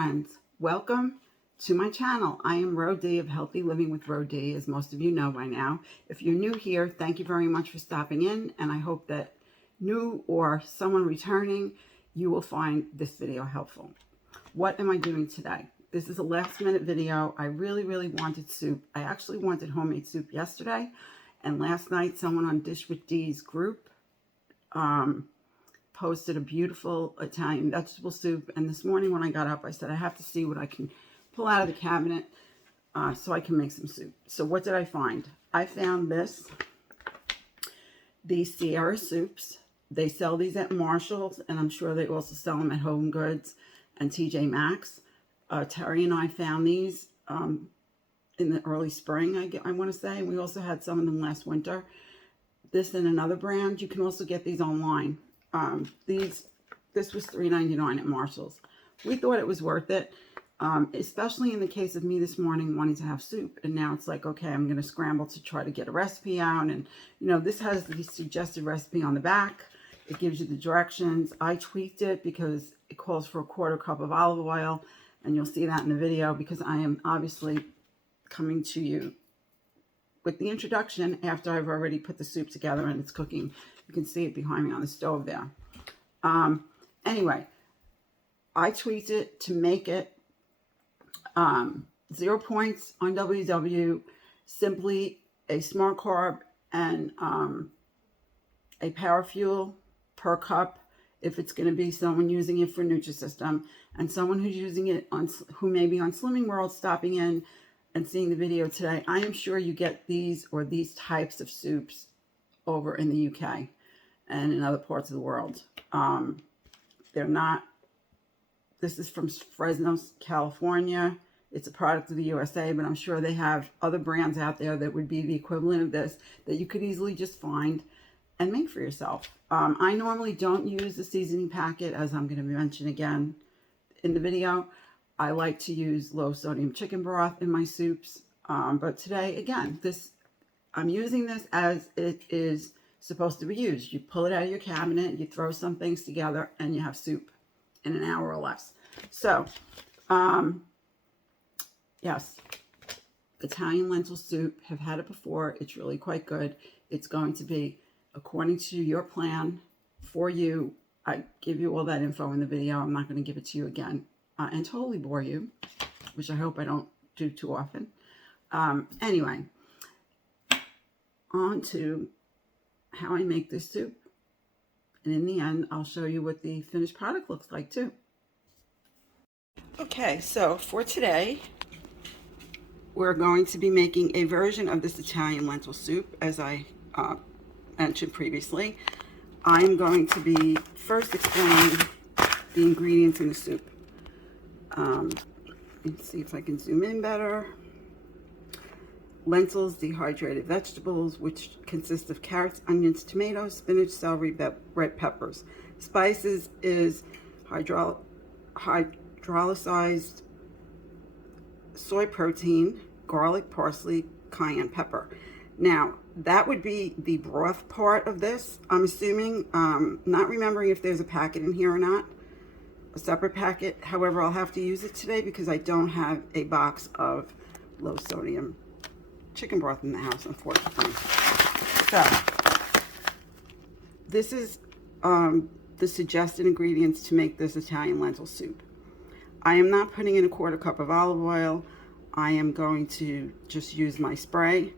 friends, welcome to my channel. I am Roe Dee of Healthy Living with Roe Dee, as most of you know by now. If you're new here, thank you very much for stopping in, and I hope that new or someone returning, you will find this video helpful. What am I doing today? This is a last minute video. I really wanted soup. I actually wanted homemade soup yesterday, and last night someone on Dish with Dee's group posted a beautiful Italian vegetable soup, and this morning when I got up I said I have to see what I can pull out of the cabinet so I can make some soup. So what did I find? I found these Sierra soups. They sell these at Marshall's, and I'm sure they also sell them at Home Goods and TJ Maxx. Terry and I found these in the early spring, I want to say. We also had some of them last winter. This and another brand. You can also get these online. This was $3.99 at Marshall's. We thought it was worth it, especially in the case of me this morning wanting to have soup. And now it's like, okay, I'm going to scramble to try to get a recipe out. And, you know, this has the suggested recipe on the back. It gives you the directions. I tweaked it because it calls for a 1/4 cup of olive oil. And you'll see that in the video because I am obviously coming to you with the introduction after I've already put the soup together and it's cooking. You can see it behind me on the stove there. Anyway, I tweaked it to make it 0 points on WW, simply a smart carb and a power fuel per cup if it's going to be someone using it for Nutrisystem, and someone who's using it on, who may be on Slimming World, stopping in and seeing the video today. I am sure you get these or these types of soups over in the UK and in other parts of the world. They're not, this is from Fresno, California. It's a product of the USA, but I'm sure they have other brands out there that would be the equivalent of this that you could easily just find and make for yourself. I normally don't use the seasoning packet, as I'm going to mention again in the video. I like to use low sodium chicken broth in my soups. But today, again, I'm using this as it is supposed to be used. You pull it out of your cabinet, you throw some things together, and you have soup in an hour or less. So, yes, Italian lentil soup. Have had it before. It's really quite good. It's going to be according to your plan for you. I give you all that info in the video. I'm not going to give it to you again and totally bore you, which I hope I don't do too often. Anyway, on to how I make this soup. And in the end, I'll show you what the finished product looks like too. Okay, so for today, we're going to be making a version of this Italian lentil soup, as I mentioned previously. I'm going to be first explaining the ingredients in the soup. Let's see if I can zoom in better. Lentils, dehydrated vegetables, which consist of carrots, onions, tomatoes, spinach, celery, red peppers. Spices is hydrolyzed soy protein, garlic, parsley, cayenne pepper. Now, that would be the broth part of this, I'm assuming. Not remembering if there's a packet in here or not, a separate packet. However, I'll have to use it today because I don't have a box of low sodium chicken broth in the house, unfortunately. So, this is the suggested ingredients to make this Italian lentil soup. I am not putting in a 1/4 cup of olive oil. I am going to just use my spray,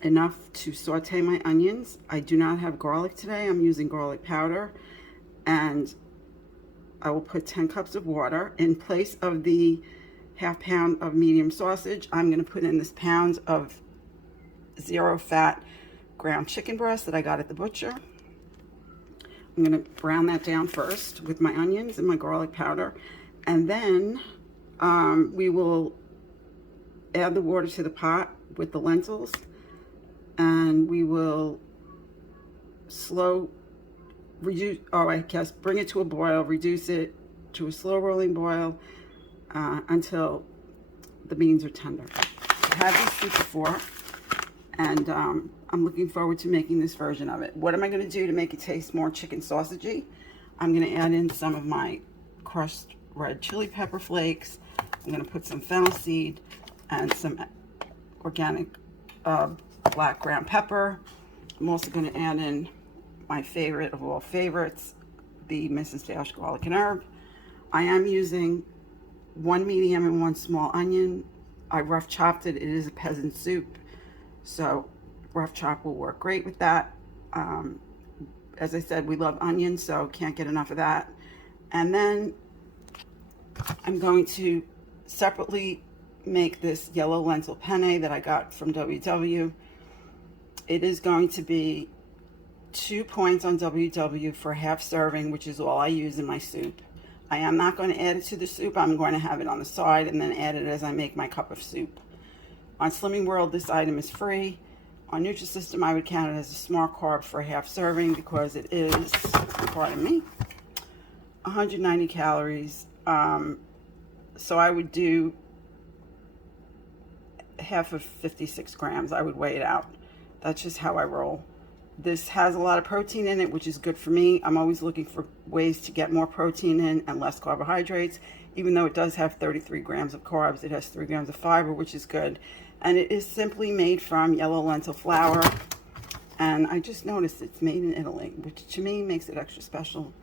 enough to saute my onions. I do not have garlic today. I'm using garlic powder, and I will put 10 cups of water. In place of the 1/2 pound of medium sausage, I'm going to put in this pound of 0 fat ground chicken breast that I got at the butcher. I'm going to brown that down first with my onions and my garlic powder, and then we will add the water to the pot with the lentils, and we will bring it to a boil, reduce it to a slow rolling boil until the beans are tender. I've had this soup before, and I'm looking forward to making this version of it. What am I going to do to make it taste more chicken sausagey? I'm going to add in some of my crushed red chili pepper flakes. I'm going to put some fennel seed and some organic black ground pepper. I'm also going to add in my favorite of all favorites, the Mrs. Dash garlic and herb. I am using 1 medium and 1 small onion. I rough chopped it. It is a peasant soup, so rough chop will work great with that. As I said, we love onions, so can't get enough of that. And then I'm going to separately make this yellow lentil penne that I got from WW. It is going to be 2 points on WW for half serving, which is all I use in my soup. I am not going to add it to the soup. I'm going to have it on the side and then add it as I make my cup of soup. On Slimming World, this item is free. On Nutrisystem, I would count it as a smart carb for half serving because it is, pardon me, 190 calories. So I would do half of 56 grams. I would weigh it out. That's just how I roll. This has a lot of protein in it, which is good for me. I'm always looking for ways to get more protein in and less carbohydrates. Even though it does have 33 grams of carbs, it has 3 grams of fiber, which is good. And it is simply made from yellow lentil flour. And I just noticed it's made in Italy, which to me makes it extra special,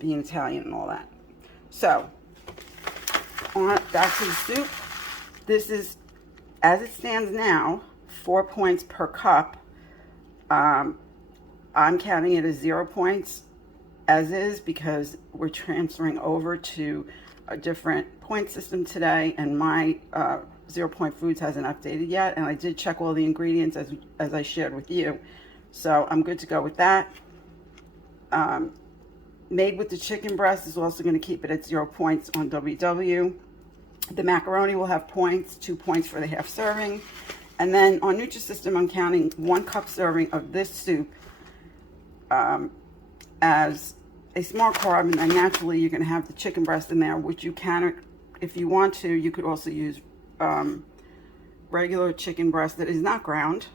being Italian and all that. So, back to the soup. This is, as it stands now, 4 points per cup. I'm counting it as 0 points as is because we're transferring over to a different point system today, and my 0 Point Foods hasn't updated yet, and I did check all the ingredients as I shared with you, so I'm good to go with that. Made with the chicken breast is also going to keep it at 0 points on WW. The macaroni will have points, 2 points for the half serving. And then on Nutrisystem, I'm counting 1 cup serving of this soup as a smart carb, and then naturally you're going to have the chicken breast in there, which you can, if you want to, you could also use regular chicken breast that is not ground,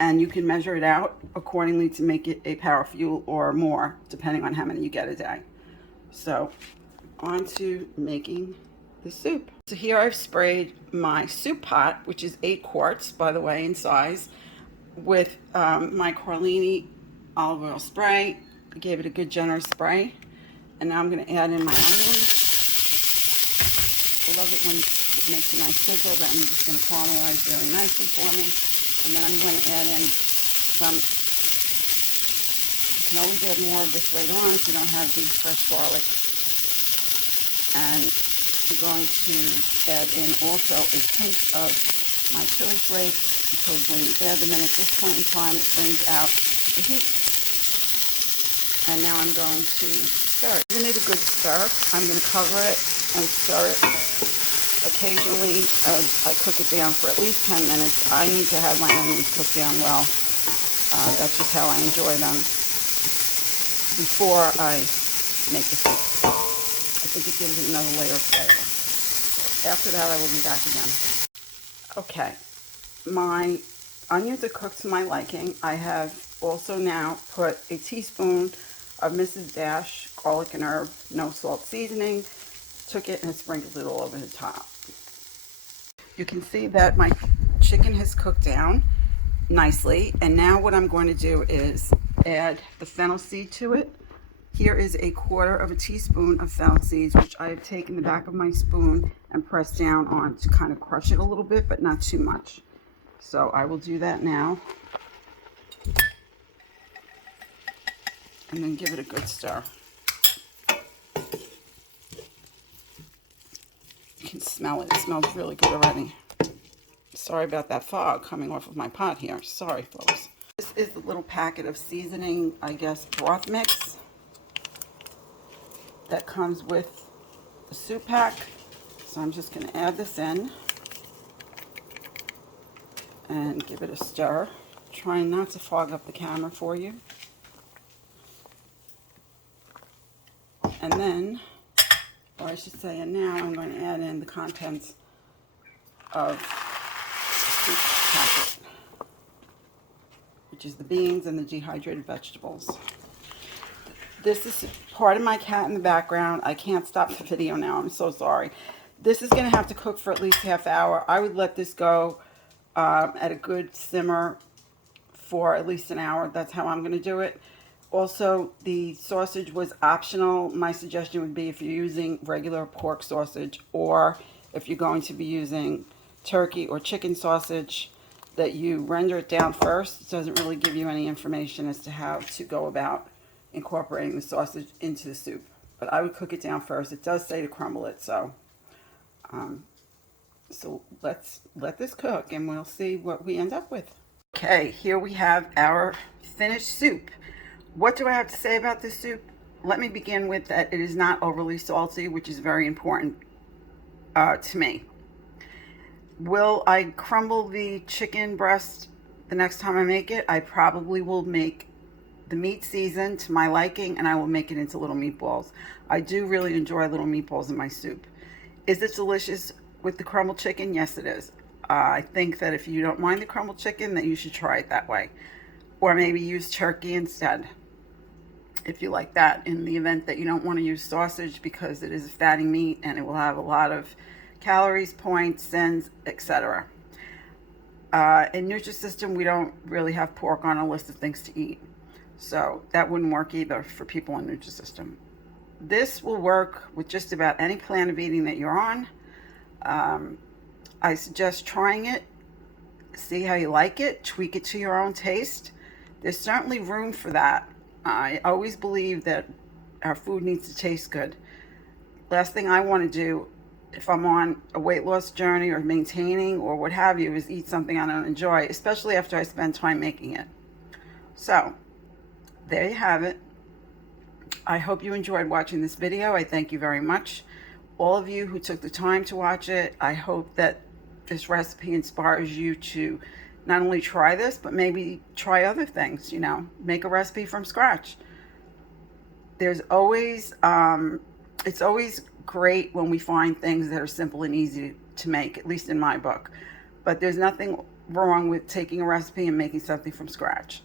and you can measure it out accordingly to make it a power fuel or more, depending on how many you get a day. So, on to making the soup. So here I've sprayed my soup pot, which is 8 quarts, by the way, in size, with my Carlini olive oil spray. I gave it a good generous spray. And now I'm going to add in my onions. I love it when it makes a nice sizzle. That means it's going to caramelize very nicely for me. And then I'm going to add in some, you can always add more of this later on if you don't have the fresh garlic. And I'm going to add in also a pinch of my chili flakes, because when you add them in at this point in time, it brings out the heat. And now I'm going to stir it. Giving it a good stir. I'm going to cover it and stir it occasionally as I cook it down for at least 10 minutes. I need to have my onions cooked down well. That's just how I enjoy them before I make the soup. I think it gives it another layer of flavor. So after that, I will be back again. Okay, my onions are cooked to my liking. I have also now put a teaspoon of Mrs. Dash garlic and herb, no salt seasoning. Took it and sprinkled it all over the top. You can see that my chicken has cooked down nicely, and now what I'm going to do is add the fennel seed to it. Here is 1/4 teaspoon of fennel seeds, which I have taken the back of my spoon and pressed down on to kind of crush it a little bit, but not too much. So I will do that now. And then give it a good stir. You can smell it. It smells really good already. Sorry about that fog coming off of my pot here. Sorry, folks. This is the little packet of seasoning, I guess, broth mix that comes with the soup pack. So I'm just going to add this in and give it a stir. Trying not to fog up the camera for you. And then, or I should say, and now I'm going to add in the contents of the soup packet, which is the beans and the dehydrated vegetables. This is part of my cat in the background. I can't stop the video now. I'm so sorry. This is going to have to cook for at least half hour. I would let this go at a good simmer for at least an hour. That's how I'm going to do it. Also, the sausage was optional. My suggestion would be if you're using regular pork sausage, or if you're going to be using turkey or chicken sausage, that you render it down first. It doesn't really give you any information as to how to go about incorporating the sausage into the soup. But I would cook it down first. It does say to crumble it, so let's let this cook and we'll see what we end up with. Okay, here we have our finished soup. What do I have to say about this soup? Let me begin with that it is not overly salty, which is very important to me. Will I crumble the chicken breast the next time I make it? I probably will make the meat seasoned to my liking, and I will make it into little meatballs. I do really enjoy little meatballs in my soup. Is it delicious with the crumbled chicken? Yes, it is. I think that if you don't mind the crumbled chicken, that you should try it that way. Or maybe use turkey instead, if you like that, in the event that you don't want to use sausage because it is a fatty meat and it will have a lot of calories, points, Syns, etc. In Nutrisystem, we don't really have pork on a list of things to eat. So that wouldn't work either for people in Nutrisystem. This will work with just about any plan of eating that you're on. I suggest trying it, see how you like it, tweak it to your own taste. There's certainly room for that. I always believe that our food needs to taste good. Last thing I want to do if I'm on a weight loss journey or maintaining or what have you is eat something I don't enjoy, especially after I spend time making it. So, there you have it. I hope you enjoyed watching this video. I thank you very much. All of you who took the time to watch it, I hope that this recipe inspires you to not only try this, but maybe try other things, make a recipe from scratch. There's always, it's always great when we find things that are simple and easy to make, at least in my book. But there's nothing wrong with taking a recipe and making something from scratch.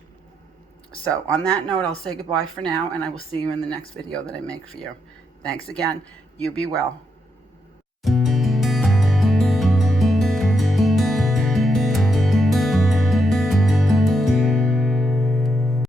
So on that note, I'll say goodbye for now, and I will see you in the next video that I make for you. Thanks again. You be well.